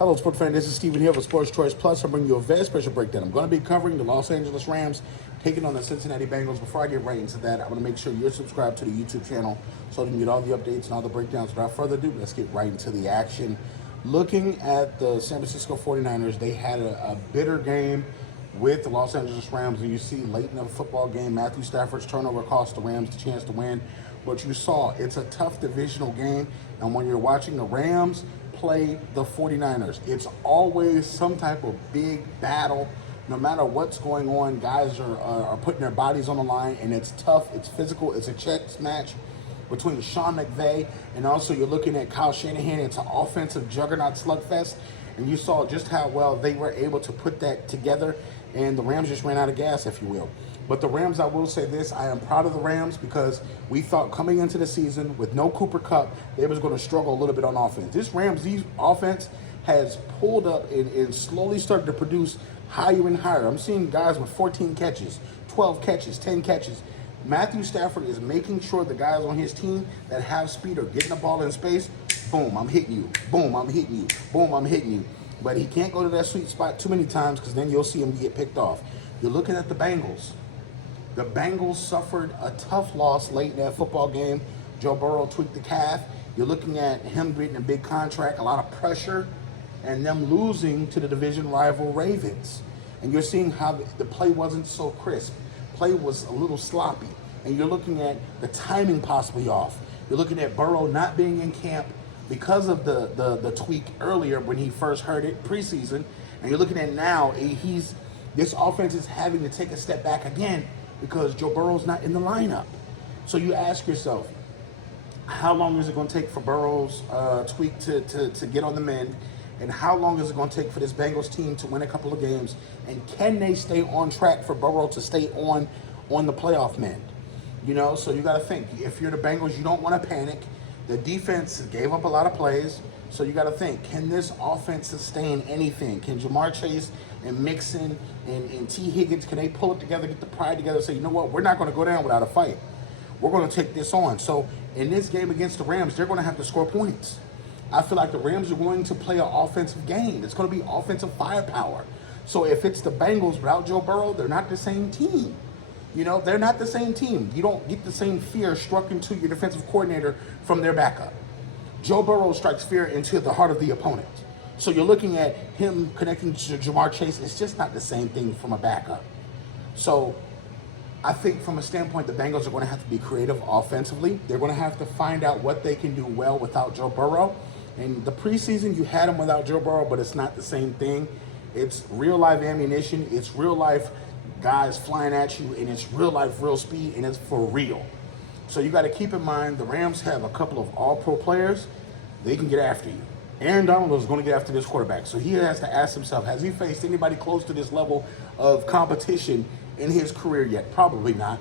Hello, sports fan. This is Steven here for Sports Choice Plus. I'm bringing you a very special breakdown. I'm going to be covering the Los Angeles Rams taking on the Cincinnati Bengals. Before I get right into that, I want to make sure you're subscribed to the YouTube channel so you can get all the updates and all the breakdowns. Without further ado, let's get right into the action. Looking at the San Francisco 49ers, they had a bitter game with the Los Angeles Rams, and you see late in the football game, Matthew Stafford's turnover cost the Rams the chance to win. But you saw it's a tough divisional game, and when you're watching the Rams play the 49ers, it's always some type of big battle. No matter what's going on, guys are putting their bodies on the line, and it's tough, it's physical, it's a chess match between Sean McVay, and also you're looking at Kyle Shanahan. It's an offensive juggernaut slugfest, and you saw just how well they were able to put that together, and the Rams just ran out of gas, if you will. But the Rams, I will say this, I am proud of the Rams because we thought coming into the season with no Cooper Kupp, they was going to struggle a little bit on offense. This Rams offense has pulled up and slowly started to produce higher and higher. I'm seeing guys with 14 catches, 12 catches, 10 catches. Matthew Stafford is making sure the guys on his team that have speed are getting the ball in space. Boom, I'm hitting you. Boom, I'm hitting you. Boom, I'm hitting you. But he can't go to that sweet spot too many times because then you'll see him get picked off. You're looking at the Bengals. The Bengals suffered a tough loss late in that football game. Joe Burrow tweaked the calf. You're looking at him getting a big contract, a lot of pressure, and them losing to the division rival Ravens. And you're seeing how the play wasn't so crisp. Play was a little sloppy. And you're looking at the timing possibly off. You're looking at Burrow not being in camp because of the tweak earlier when he first heard it preseason. And you're looking at now, this offense is having to take a step back again because Joe Burrow's not in the lineup. So you ask yourself, how long is it going to take for Burrow's tweak to get on the mend? And how long is it going to take for this Bengals team to win a couple of games? And can they stay on track for Burrow to stay on the playoff mend? You know, so you got to think. If you're the Bengals, you don't want to panic. The defense gave up a lot of plays. So you got to think, can this offense sustain anything? Can Jamar Chase and Mixon and T. Higgins, can they pull it together, get the pride together, and say, you know what, we're not going to go down without a fight. We're going to take this on. So in this game against the Rams, they're going to have to score points. I feel like the Rams are going to play an offensive game. It's going to be offensive firepower. So if it's the Bengals without Joe Burrow, they're not the same team. You know, they're not the same team. You don't get the same fear struck into your defensive coordinator from their backup. Joe Burrow strikes fear into the heart of the opponent. So you're looking at him connecting to Jamar Chase. It's just not the same thing from a backup. So I think from a standpoint, the Bengals are going to have to be creative offensively. They're going to have to find out what they can do well without Joe Burrow. And the preseason, you had him without Joe Burrow, but it's not the same thing. It's real-life ammunition. It's real-life guys flying at you, and it's real-life, real speed, and it's for real. So you got to keep in mind the Rams have a couple of all-pro players. They can get after you. Aaron Donald is going to get after this quarterback. So he has to ask himself, has he faced anybody close to this level of competition in his career yet? Probably not.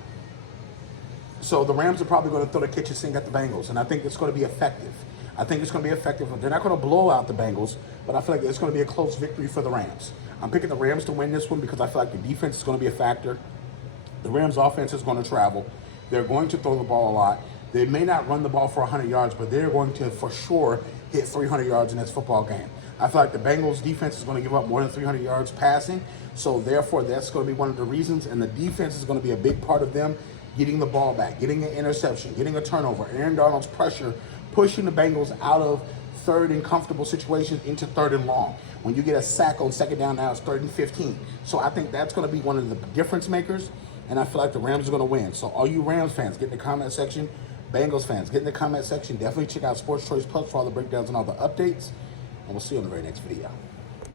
So the Rams are probably going to throw the kitchen sink at the Bengals, and I think it's going to be effective. I think it's going to be effective. They're not going to blow out the Bengals, but I feel like it's going to be a close victory for the Rams. I'm picking the Rams to win this one because I feel like the defense is going to be a factor. The Rams' offense is going to travel. They're going to throw the ball a lot. They may not run the ball for 100 yards, but they're going to, for sure, hit 300 yards in this football game. I feel like the Bengals' defense is going to give up more than 300 yards passing, so therefore that's going to be one of the reasons, and the defense is going to be a big part of them getting the ball back, getting an interception, getting a turnover. Aaron Donald's pressure pushing the Bengals out of third and comfortable situations into third and long. When you get a sack on second down, now it's 3rd and 15. So I think that's going to be one of the difference makers, and I feel like the Rams are going to win. So all you Rams fans, get in the comment section. Bengals fans, get in the comment section. Definitely check out Sports Choice Plus for all the breakdowns and all the updates, and we'll see you on the very next video.